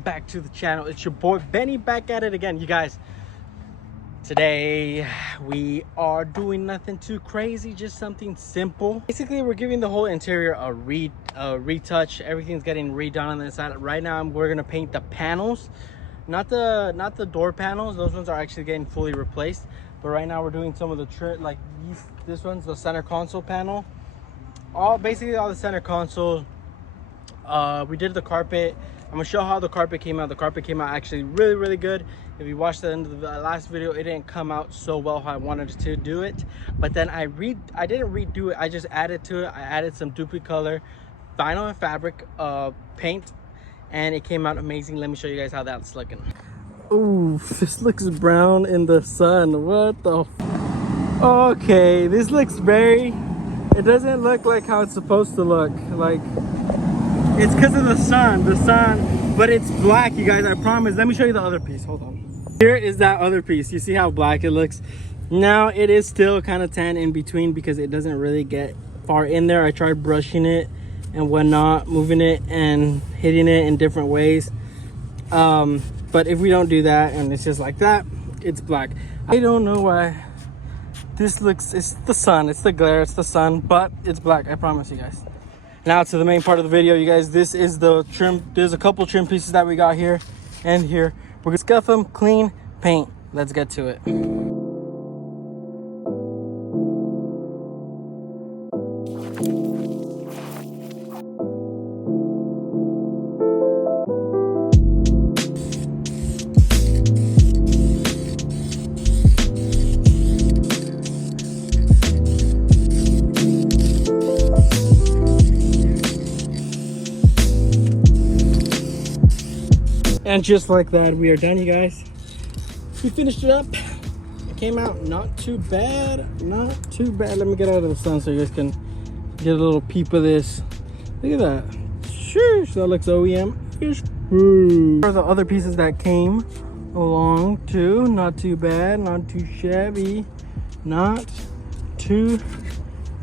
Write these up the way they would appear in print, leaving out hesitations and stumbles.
welcome back to the channel. It's your boy Benny back at it again. You guys, today we are doing nothing too crazy, just something simple. Basically, we're giving the whole interior a retouch. Everything's getting redone on the inside. Right now we're gonna paint the panels, not the door panels. Those ones are actually getting fully replaced, but right now we're doing some of the trim, like this one's the center console panel. Basically all the center console. We did the carpet. I'm gonna show how the carpet came out. The carpet came out actually really good. If you watched the end of the last video, it didn't come out so well how I wanted to do it, but then I didn't redo it. I just added to it. I added some Dupli-Color vinyl and fabric paint, and it came out amazing. Let me show you guys how that's looking. Ooh, this looks brown in the sun. What the okay, this looks it doesn't look like how it's supposed to look. Like, it's because of the sun, but it's black, you guys, I promise. Let me show you the other piece. Hold on. Here is that other piece. You see how black it looks? Now it is still kind of tan in between because it doesn't really get far in there. I tried brushing it and whatnot, moving it and hitting it in different ways. But if we don't do that and it's just like that, it's black. I don't know why this looks, it's the sun, it's the glare, it's the sun, but it's black, I promise you guys. Now to the main part of the video, you guys. This is the trim. There's a couple trim pieces that we got here and here. We're gonna scuff them, clean, paint. Let's get to it. And just like that, we are done, you guys. We finished it up. It came out not too bad, not too bad. Let me get out of the sun so you guys can get a little peep of this. Look at that. Sheesh, that looks OEM. Here are the other pieces that came along too. Not too bad, not too shabby, not too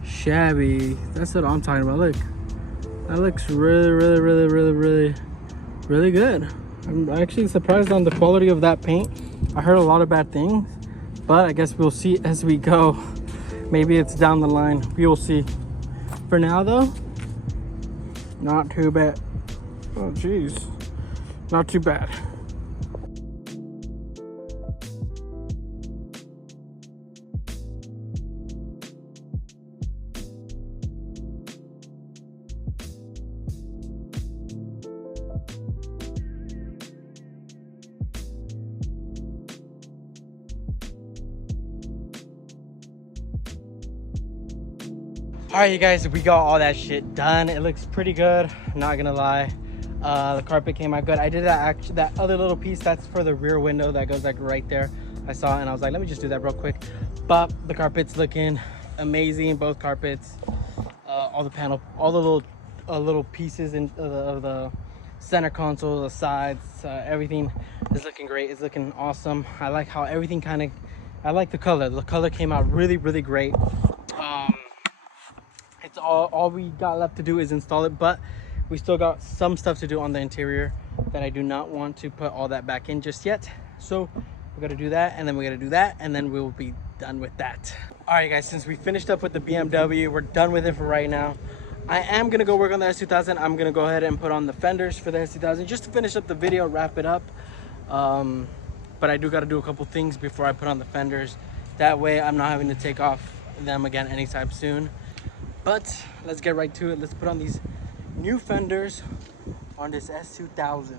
shabby. That's what I'm talking about. Look, that looks really good. I'm actually surprised on the quality of that paint. I heard a lot of bad things, but I guess we'll see as we go. Maybe it's down the line. We will see. For now though, not too bad. Oh geez, not too bad. All right, you guys, we got all that shit done. It looks pretty good, not gonna lie. The carpet came out good. I did that other little piece that's for the rear window that goes like right there. I saw it and I was like, let me just do that real quick. But the carpet's looking amazing, both carpets. All the little pieces of the center console, the sides, everything is looking great. It's looking awesome. I like how everything I like the color. The color came out really great. It's all we got left to do is install it, but we still got some stuff to do on the interior that I do not want to put all that back in just yet. So we're gonna do that, and then we're gonna do that, and then we'll be done with that. All right, guys, since we finished up with the BMW, we're done with it for right now. I am gonna go work on the S2000. I'm gonna go ahead and put on the fenders for the S2000 just to finish up the video, wrap it up. But I do got to do a couple things before I put on the fenders. That way I'm not having to take off them again anytime soon. But let's get right to it. Let's put on these new fenders on this S2000.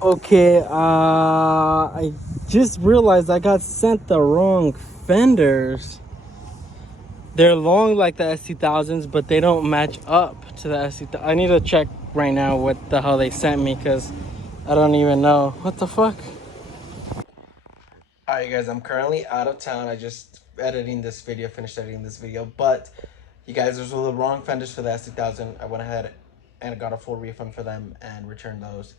Okay, I just realized I got sent the wrong fenders. They're long like the S2000s, but they don't match up to the S2000. I need to check right now what the hell they sent me, because I don't even know. What the fuck? Alright, guys, I'm currently out of town. I just finished editing this video, but you guys, those were the wrong fenders for the S2000. I went ahead and got a full refund for them and returned those.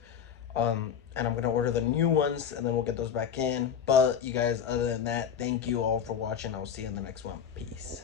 And I'm gonna order the new ones and then we'll get those back in. But you guys, other than that, thank you all for watching. I'll see you in the next one. Peace.